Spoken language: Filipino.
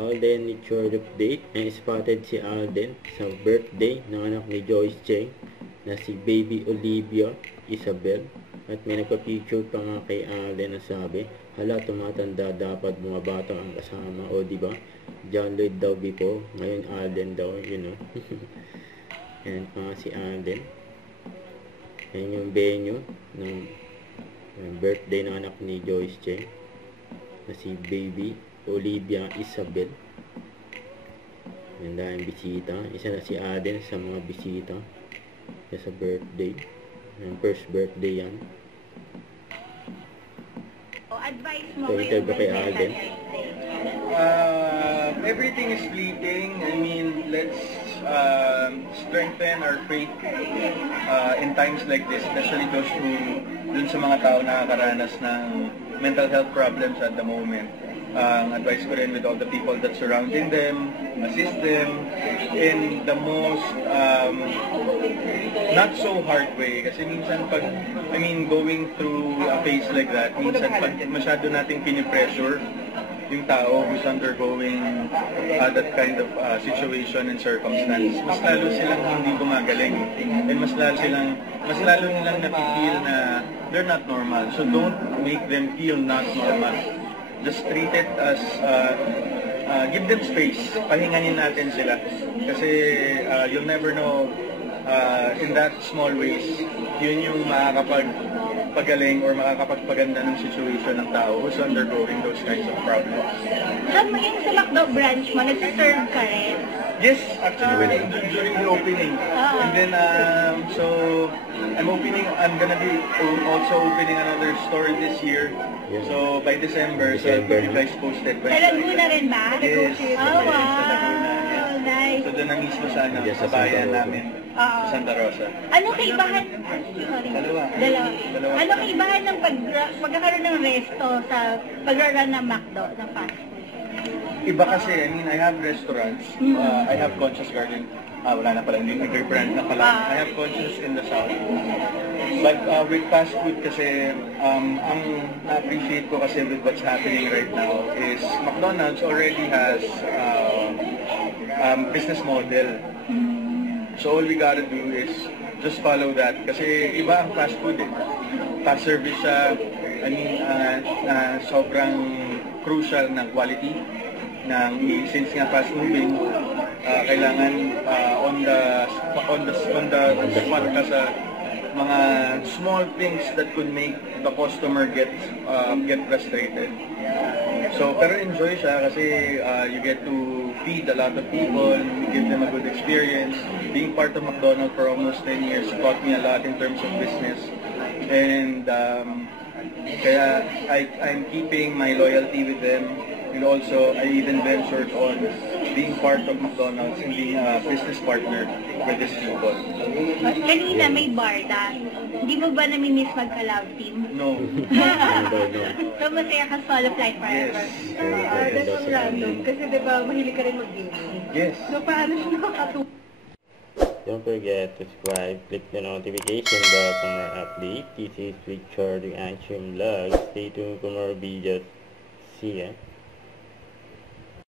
Alden ni Chord update. Ay spotted si Alden sa birthday ng anak ni Joyce Cheng na si Baby Olivia Isabel. At may nagpa-picture pa nga kay Alden na sabi, hala, tumatanda dapat mga bata ang kasama. O diba? John Lloyd daw before. Ngayon Alden daw, you know. Ayan pa nga si Alden. Ayan yung venue ng birthday ng anak ni Joyce Cheng na si Baby Olivia Isabel. Ang daming bisita. Isa na si Alden sa mga bisita sa birthday. Ang first birthday yan. Advice mo So, interview kay Alden. Everything is fleeting. I mean, let's strengthen our faith in times like this, especially those who dun sa mga tao nakakaranas ng mental health problems at the moment. Advice ko rin with all the people that surrounding them, assist them in the most not so hard way. Kasi minsan pag, going through a phase like that, minsan pag masyado nating pinipressure yung tao who's undergoing that kind of situation and circumstance, mas lalo silang hindi gumagaling and mas lalo nilang napifeel na they're not normal. So don't make them feel not normal. Just treat it as, give them space, pahinganin natin sila. Kasi you'll never know, in that small ways, yun yung makakapagpagaling or makakapagpaganda ng situation ng tao who's undergoing those kinds of problems. So, yung sa McDo branch mo, nag-serve ka rin? Yes, actually during the opening. And then, so, I'm gonna be also opening another store this year. Yeah. So, by December, so I'll keep you guys posted. Sa Laguna rin ba? Yes. Oh, wow. Sa Laguna, yes. Nice. So, doon na mismo sana, Yes, sa bayan Santa Rosa. namin, sa Santa Rosa. Anong kaibahan? Sorry. Dalawa. Anong kaibahan ng pagkakaroon ng resto sa pag-run ng McDo, ng fast food? Iba kasi, I have restaurants. I have Conscious Garden. Wala na pala, hindi nag-rebrand na pala. I have Conscious in the South. But with fast food kasi, ang na-appreciate ko kasi with what's happening right now is McDonald's already has business model. So all we gotta do is just follow that. Kasi iba ang fast food eh. Fast service siya, sobrang crucial ng quality. Since nga fast moving, kailangan on the spot ka sa mga small things that could make the customer get frustrated. So, pero enjoy siya kasi you get to feed a lot of people, give them a good experience. Being part of McDonald's for almost 10 years taught me a lot in terms of business. And kaya I'm keeping my loyalty with them. And also, I even ventured on being part of McDonald's and being a business partner with these people. Kanina may barda. Hindi mo ba namimiss magka-love team? No. So masaya ka solo flight forever? Yes. That's so random. Kasi diba mahilig ka rin mag-gaming. Yes. So paano siya nakakatulong? Don't forget to subscribe, click the notification bell for more update. This is Richard Anchum Vlog. Stay tuned for more videos. See ya.